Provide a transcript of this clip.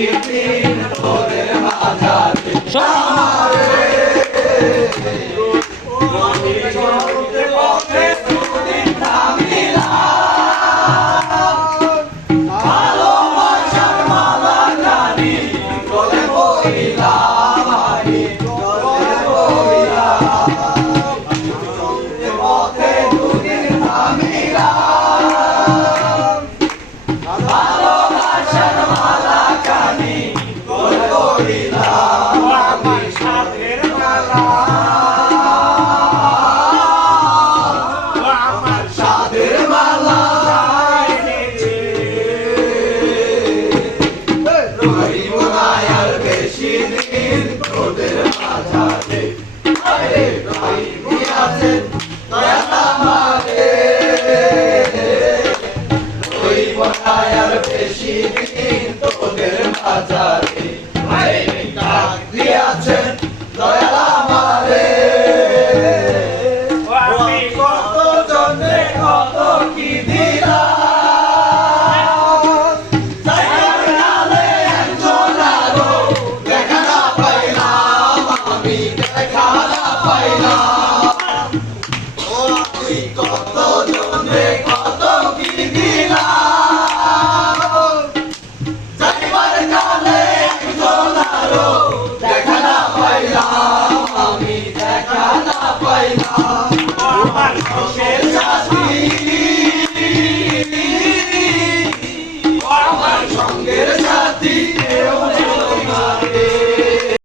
Yeah. আমি Okay.